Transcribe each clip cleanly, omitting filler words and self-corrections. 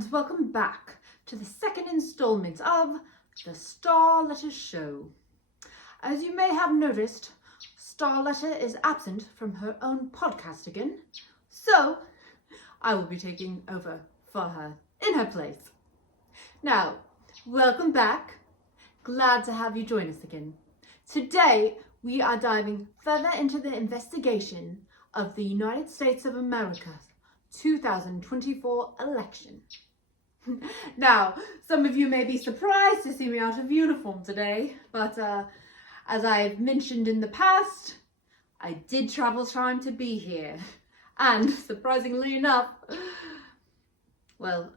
and welcome back to the second installment of the Starletta Show. As you may have noticed, Starletta is absent from her own podcast again, so I will be taking over for her in her place. Now, welcome back. Glad to have you join us again. Today, we are diving further into the investigation of the United States of America's 2024 election. Now, some of you may be surprised to see me out of uniform today, but as I've mentioned in the past, I did travel time to be here. And surprisingly enough, well,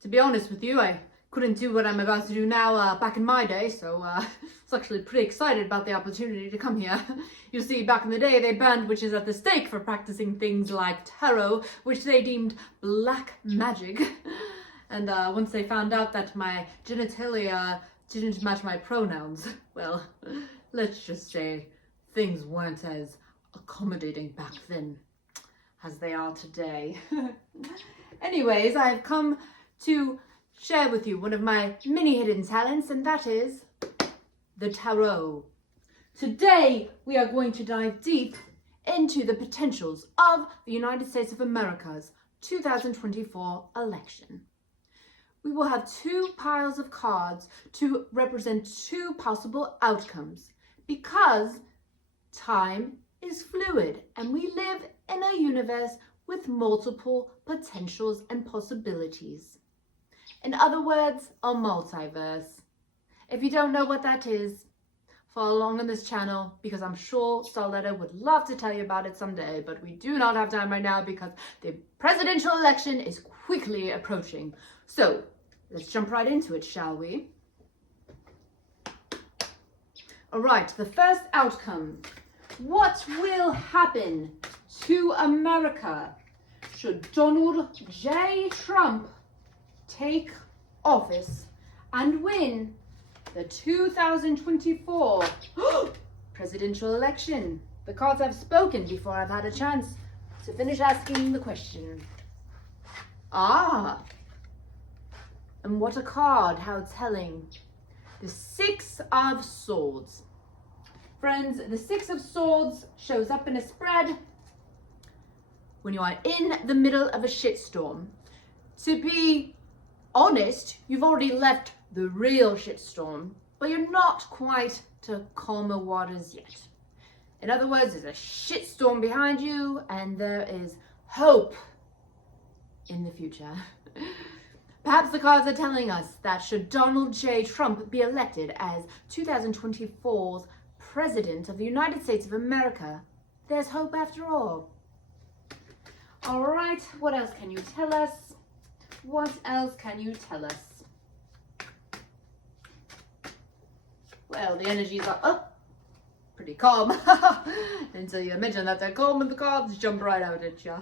to be honest with you, I couldn't do what I'm about to do now back in my day, so I was actually pretty excited about the opportunity to come here. You see, back in the day, they burned witches at the stake for practicing things like tarot, which they deemed black magic. And once they found out that my genitalia didn't match my pronouns, well, let's just say things weren't as accommodating back then as they are today. Anyways, I've come to share with you one of my many hidden talents, and that is the tarot. Today, we are going to dive deep into the potentials of the United States of America's 2024 election. We will have two piles of cards to represent two possible outcomes because time is fluid and we live in a universe with multiple potentials and possibilities. In other words, a multiverse. If you don't know what that is, follow along on this channel because I'm sure Starletta would love to tell you about it someday, but we do not have time right now because the presidential election is quickly approaching. So let's jump right into it, shall we? All right, the first outcome. What will happen to America should Donald J. Trump take office and win the 2024 presidential election? The cards have spoken before I've had a chance to finish asking the question. And what a card, how telling. The Six of Swords. Friends, the Six of Swords shows up in a spread when you are in the middle of a shitstorm. To be honest, you've already left the real shitstorm, but you're not quite to calmer waters yet. In other words, there's a shitstorm behind you and there is hope in the future. Perhaps the cards are telling us that should Donald J. Trump be elected as 2024's President of the United States of America, there's hope after all. All right, what else can you tell us? What else can you tell us? Well, the energies are pretty calm. Until you mention that they're calm and the cards jump right out at you.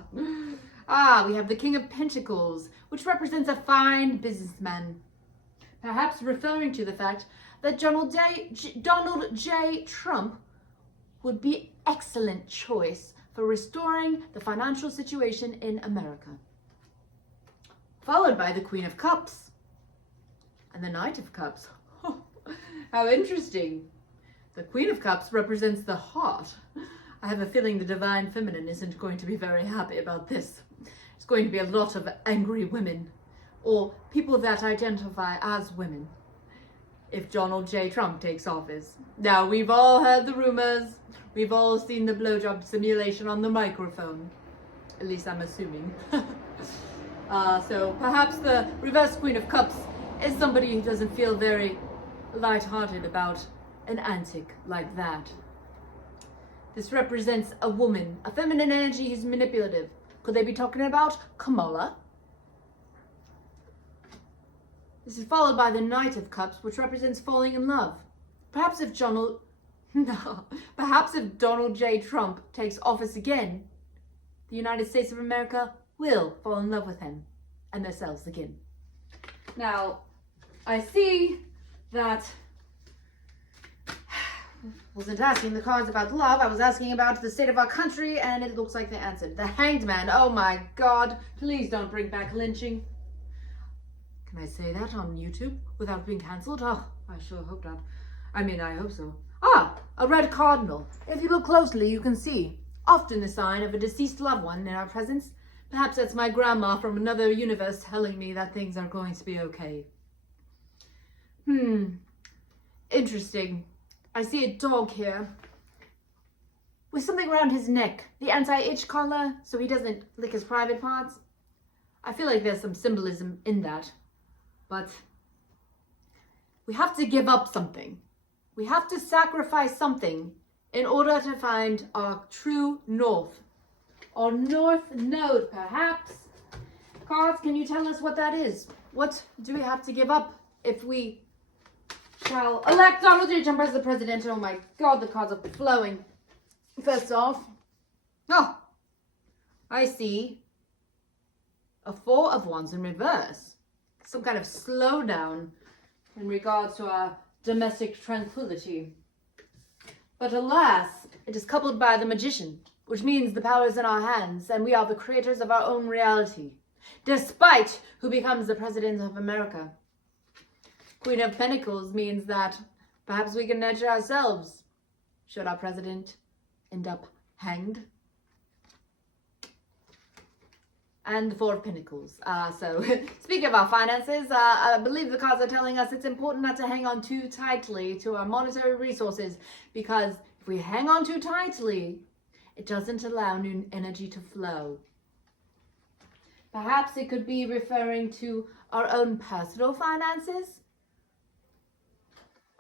We have the King of Pentacles, which represents a fine businessman. Perhaps referring to the fact that Donald J. Trump would be an excellent choice for restoring the financial situation in America. Followed by the Queen of Cups and the Knight of Cups. How interesting. The Queen of Cups represents the heart. I have a feeling the Divine Feminine isn't going to be very happy about this. It's going to be a lot of angry women, or people that identify as women, if Donald J. Trump takes office. Now, we've all heard the rumors. We've all seen the blowjob simulation on the microphone. At least I'm assuming. So perhaps the reverse Queen of Cups is somebody who doesn't feel very light-hearted about an antic like that. This represents a woman, a feminine energy who's manipulative. Could they be talking about Kamala? This is followed by the Knight of Cups, which represents falling in love. Perhaps if Donald J. Trump takes office again, the United States of America will fall in love with him and themselves again. Now, I see that wasn't asking the cards about love. I was asking about the state of our country, and it looks like they answered. The Hanged Man. Oh my God. Please don't bring back lynching. Can I say that on YouTube without being cancelled? Oh, I sure hope not. I mean, I hope so. Ah, a red cardinal. If you look closely, you can see often the sign of a deceased loved one in our presence. Perhaps that's my grandma from another universe telling me that things are going to be okay. Interesting. I see a dog here with something around his neck. The anti-itch collar, so he doesn't lick his private parts. I feel like there's some symbolism in that. But we have to give up something. We have to sacrifice something in order to find our true north. Our north node, perhaps. Cards, can you tell us what that is? What do we have to give up if we shall elect Donald J. Trump as the president? Oh my God, the cards are flowing. First off, oh, I see a Four of Wands in reverse. Some kind of slowdown in regards to our domestic tranquility. But alas, it is coupled by the Magician, which means the power is in our hands and we are the creators of our own reality, despite who becomes the president of America. Queen of Pentacles means that perhaps we can nurture ourselves should our president end up hanged. And the Four of Pentacles. So speaking of our finances, I believe the cards are telling us it's important not to hang on too tightly to our monetary resources, because if we hang on too tightly, it doesn't allow new energy to flow. Perhaps it could be referring to our own personal finances,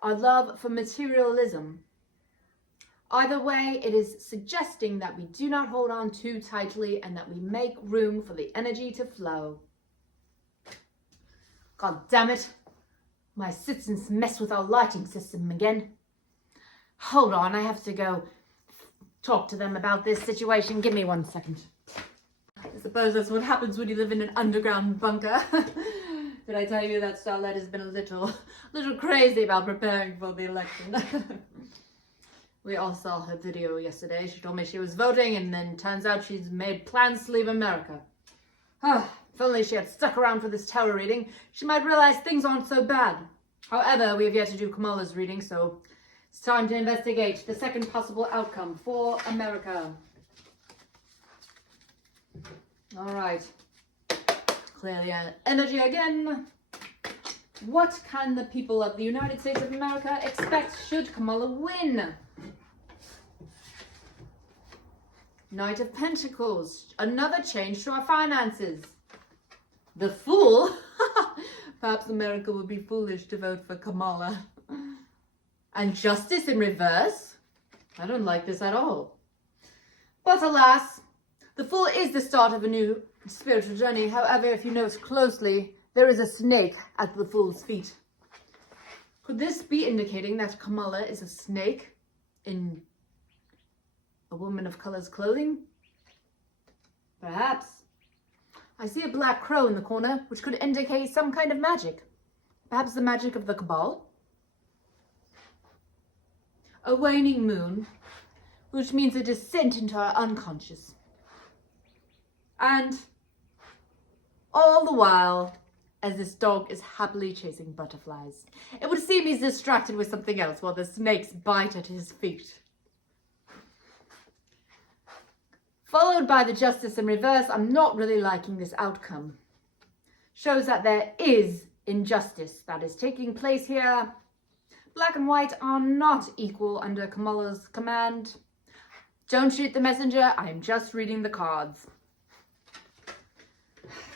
our love for materialism. Either way, it is suggesting that we do not hold on too tightly and that we make room for the energy to flow. God damn it. My assistants mess with our lighting system again. Hold on, I have to go talk to them about this situation. Give me 1 second. I suppose that's what happens when you live in an underground bunker. Did I tell you that Starletta has been a little crazy about preparing for the election? We all saw her video yesterday. She told me she was voting, and then turns out she's made plans to leave America. If only she had stuck around for this tarot reading, she might realize things aren't so bad. However, we have yet to do Kamala's reading, so it's time to investigate the second possible outcome for America. All right. Clear the energy again. What can the people of the United States of America expect should Kamala win? Knight of Pentacles, another change to our finances. The Fool, perhaps America would be foolish to vote for Kamala. And Justice in reverse, I don't like this at all. But alas, the Fool is the start of a new spiritual journey. However, if you notice closely, there is a snake at the Fool's feet. Could this be indicating that Kamala is a snake in a woman of color's clothing? Perhaps. I see a black crow in the corner, which could indicate some kind of magic. Perhaps the magic of the Cabal? A waning moon, which means a descent into our unconscious. And all the while, as this dog is happily chasing butterflies. It would seem he's distracted with something else while the snakes bite at his feet. Followed by the Justice in reverse. I'm not really liking this outcome. Shows that there is injustice that is taking place here. Black and white are not equal under Kamala's command. Don't shoot the messenger, I'm just reading the cards.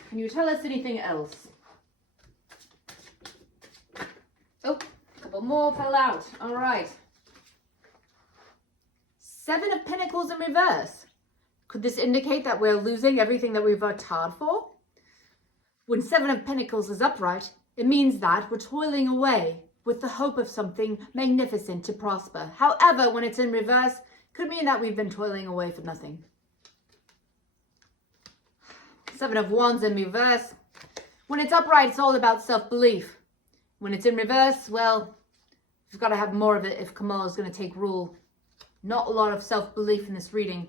Can you tell us anything else? Oh, a couple more fell out. All right. Seven of Pentacles in reverse. Could this indicate that we're losing everything that we've worked hard for? When Seven of Pentacles is upright, it means that we're toiling away with the hope of something magnificent to prosper. However, when it's in reverse, it could mean that we've been toiling away for nothing. Seven of Wands in reverse. When it's upright, it's all about self-belief. When it's in reverse, well, we've got to have more of it if Kamala's going to take rule. Not a lot of self-belief in this reading.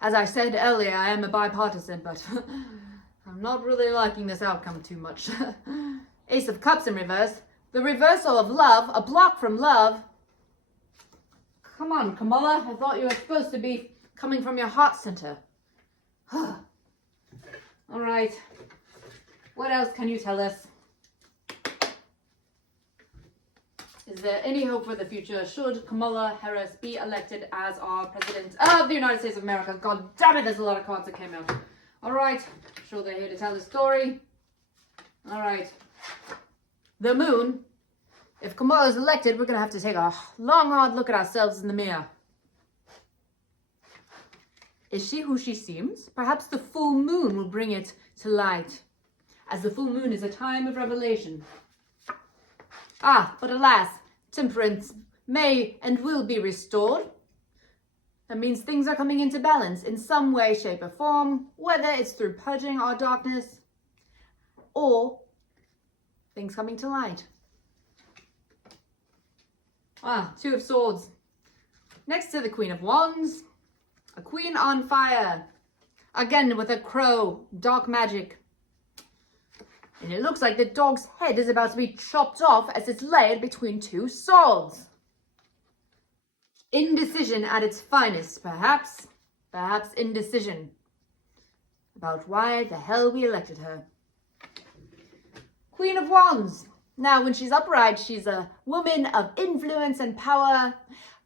As I said earlier, I am a bipartisan, but I'm I'm not really liking this outcome too much. Ace of Cups in reverse. The reversal of love, a block from love. Come on, Kamala. I thought you were supposed to be coming from your heart center. All right. What else can you tell us? Is there any hope for the future should Kamala Harris be elected as our president of the United States of America? God damn it, there's a lot of cards that came out. All right. I'm sure they're here to tell the story. All right. The moon. If Kamala is elected, we're going to have to take a long, hard look at ourselves in the mirror. Is she who she seems? Perhaps the full moon will bring it to light, as the full moon is a time of revelation. But alas, temperance may and will be restored. That means things are coming into balance in some way, shape, or form, whether it's through purging our darkness or things coming to light. Two of Swords. Next to the Queen of Wands, a queen on fire. Again with a crow, dark magic. And it looks like the dog's head is about to be chopped off as it's laid between two swords. Indecision at its finest, perhaps. Perhaps indecision about why the hell we elected her. Queen of Wands. Now, when she's upright, she's a woman of influence and power.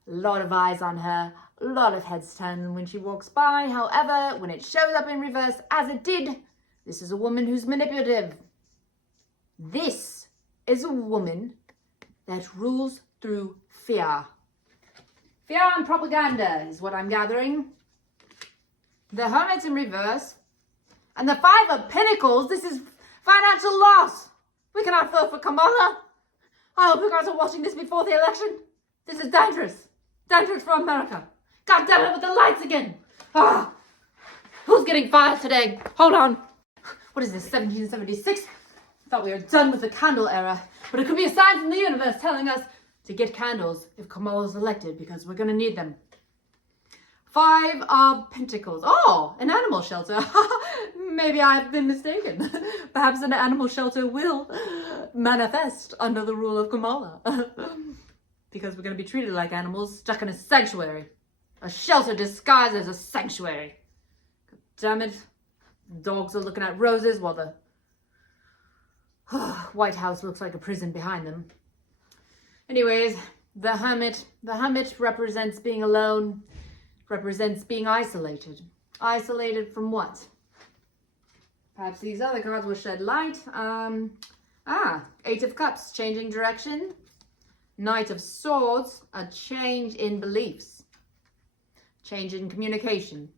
A lot of eyes on her, a lot of heads turned when she walks by. However, when it shows up in reverse, as it did, this is a woman who's manipulative. This is a woman that rules through fear. Fear and propaganda is what I'm gathering. The Hermit in reverse. And the Five of Pentacles, this is financial loss. We cannot vote for Kamala. I hope you guys are watching this before the election. This is dangerous. Dangerous for America. God damn it with the lights again. Who's getting fired today? Hold on. What is this, 1776? Thought we were done with the candle era, but it could be a sign from the universe telling us to get candles if Kamala's elected, because we're going to need them. Five of Pentacles. Oh, an animal shelter. Maybe I've been mistaken. Perhaps an animal shelter will manifest under the rule of Kamala. Because we're going to be treated like animals stuck in a sanctuary. A shelter disguised as a sanctuary. God damn it. Dogs are looking at roses while the White House looks like a prison behind them. Anyways, the Hermit represents being alone, represents being isolated. Isolated from what? Perhaps these other cards will shed light. Eight of Cups, changing direction. Knight of Swords, a change in beliefs. Change in communication.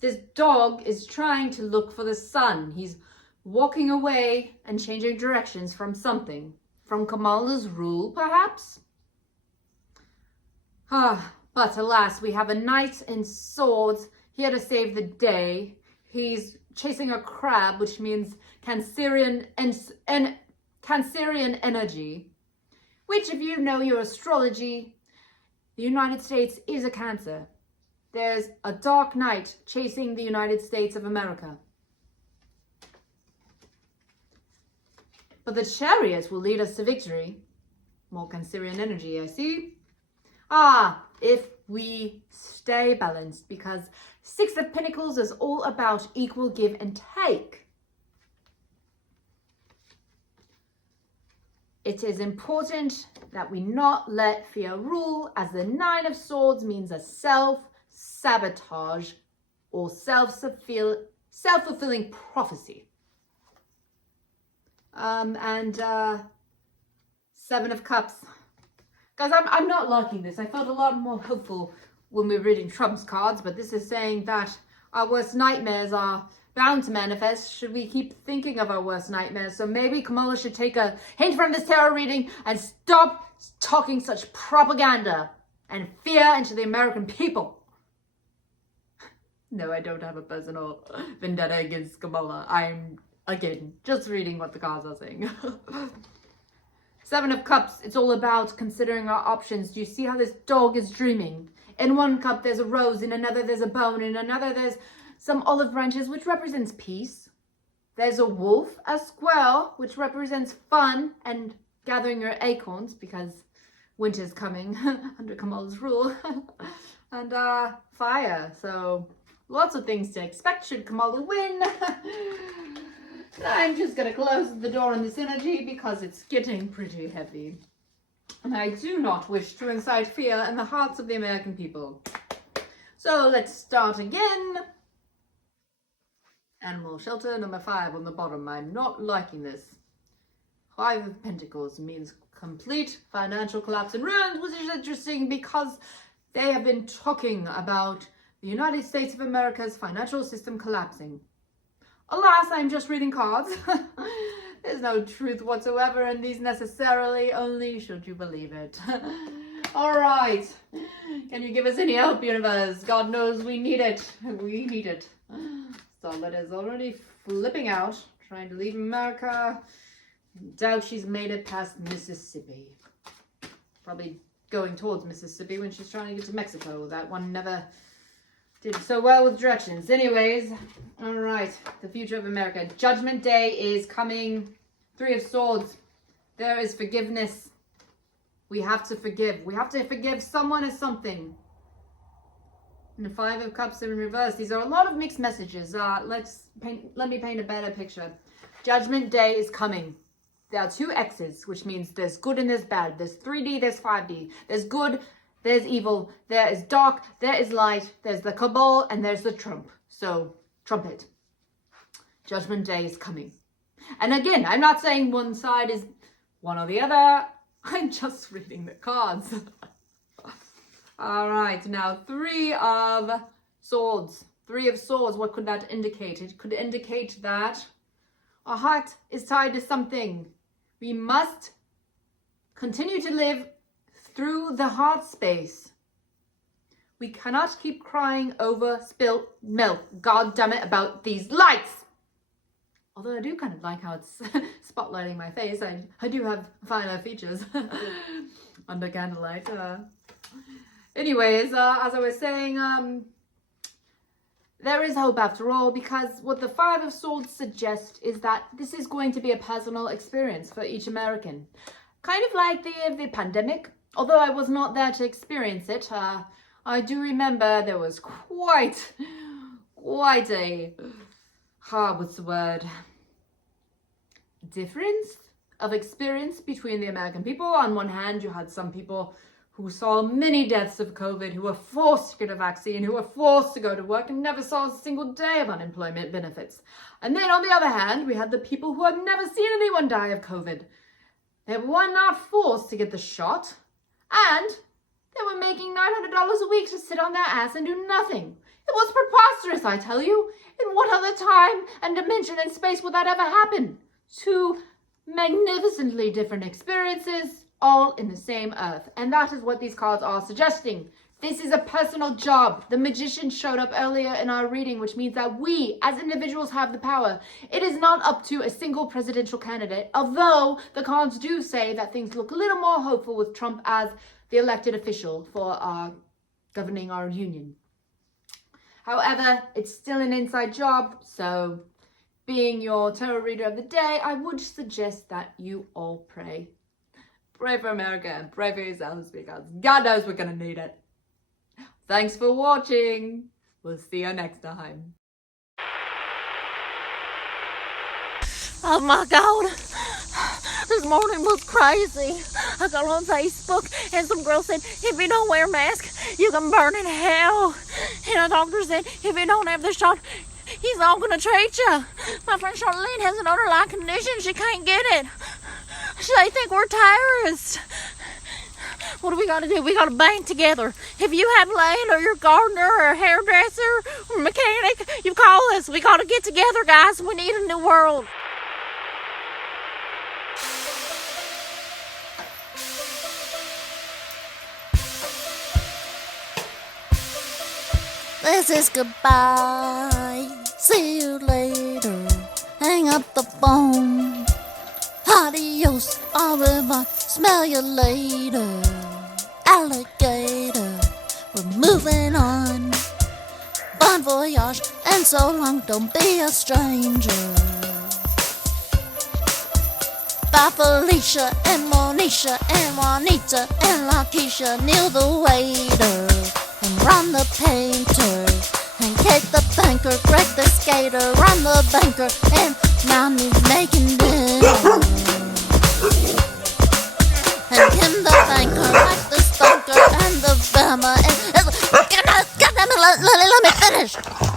This dog is trying to look for the sun. He's walking away and changing directions from something. From Kamala's rule, perhaps? But alas, we have a Knight in Swords here to save the day. He's chasing a crab, which means Cancerian energy. Which, if you know your astrology, the United States is a Cancer. There's a dark knight chasing the United States of America. But the Chariot will lead us to victory. More Cancerian energy, I see. If we stay balanced, because Six of Pentacles is all about equal give and take. It is important that we not let fear rule, as the Nine of Swords means a self-sabotage or self-fulfilling prophecy. Seven of Cups. Guys, I'm not liking this. I felt a lot more hopeful when we were reading Trump's cards, but this is saying that our worst nightmares are bound to manifest should we keep thinking of our worst nightmares. So maybe Kamala should take a hint from this tarot reading and stop talking such propaganda and fear into the American people. No, I don't have a personal vendetta against Kamala. I'm, again, just reading what the cards are saying. Seven of Cups, it's all about considering our options. Do you see how this dog is dreaming? In one cup there's a rose, in another there's a bone, in another there's some olive branches, which represents peace. There's a wolf, a squirrel, which represents fun and gathering your acorns because winter's coming under Kamala's rule, and fire. So lots of things to expect should Kamala win. I'm just gonna close the door on this energy because it's getting pretty heavy. And I do not wish to incite fear in the hearts of the American people. So let's start again. Animal shelter number 5 on the bottom. I'm not liking this. 5 of Pentacles means complete financial collapse and ruin, which is interesting because they have been talking about the United States of America's financial system collapsing. Alas, I'm just reading cards. There's no truth whatsoever in these necessarily, only should you believe it. All right. Can you give us any help, universe? God knows we need it. We need it. Starletta is already flipping out, trying to leave America. Doubt she's made it past Mississippi. Probably going towards Mississippi when she's trying to get to Mexico. That one never did so well with directions. Anyways, all right. The future of America. Judgment Day is coming. 3 of Swords. There is forgiveness. We have to forgive. We have to forgive someone or something. And the 5 of Cups in reverse. These are a lot of mixed messages. Let me paint a better picture. Judgment Day is coming. There are 2 X's, which means there's good and there's bad. There's 3D, there's 5D. There's good, there's evil. There is dark, there is light. There's the cabal and there's the Trump. So, trumpet. Judgment Day is coming. And again, I'm not saying one side is one or the other. I'm just reading the cards. All right, now 3 of Swords. 3 of Swords, what could that indicate? It could indicate that our heart is tied to something. We must continue to live through the heart space. We cannot keep crying over spilt milk, God damn it, about these lights. Although I do kind of like how it's spotlighting my face. I do have finer features under candlelight. Anyways, as I was saying, there is hope after all, because what the 5 of Swords suggests is that this is going to be a personal experience for each American. Kind of like the pandemic, although I was not there to experience it. I do remember there was quite a, what's the word? Difference of experience between the American people. On one hand, you had some people who saw many deaths of COVID, who were forced to get a vaccine, who were forced to go to work and never saw a single day of unemployment benefits. And then on the other hand, we had the people who had never seen anyone die of COVID. They were not forced to get the shot, and they were making $900 a week to sit on their ass and do nothing. It was preposterous, I tell you. In what other time and dimension and space would that ever happen? 2 magnificently different experiences, all in the same earth. And that is what these cards are suggesting. This is a personal job. The Magician showed up earlier in our reading, which means that we as individuals have the power. It is not up to a single presidential candidate, although the cards do say that things look a little more hopeful with Trump as the elected official for governing our union. However, it's still an inside job, so being your tarot reader of the day, I would suggest that you all pray. Pray for America and pray for yourselves, because God knows we're going to need it. Thanks for watching. We'll see you next time. Oh my God. This morning was crazy. I got on Facebook and some girl said, if you don't wear a mask, you can burn in hell. And a doctor said, if you don't have the shot, he's not going to treat you. My friend Charlene has an underlying condition. She can't get it. They think we're terrorists. What do we got to do? We got to band together. If you have land or you're a gardener or a hairdresser or a mechanic, you call us. We got to get together, guys. We need a new world. This is goodbye. See you later. Hang up the phone. Adios, au revoir. Smell you later. Alligator, we're moving on. Bon voyage, and so long, don't be a stranger. by Felicia and Monisha and Juanita and Lakeisha, Neil the waiter and Ron the painter and Kate the banker, Greg the skater, Ron the banker, and Mommy's making dinner. And Kim the banker, Mike the stalker, and the bummer, and... God damn it, let me finish!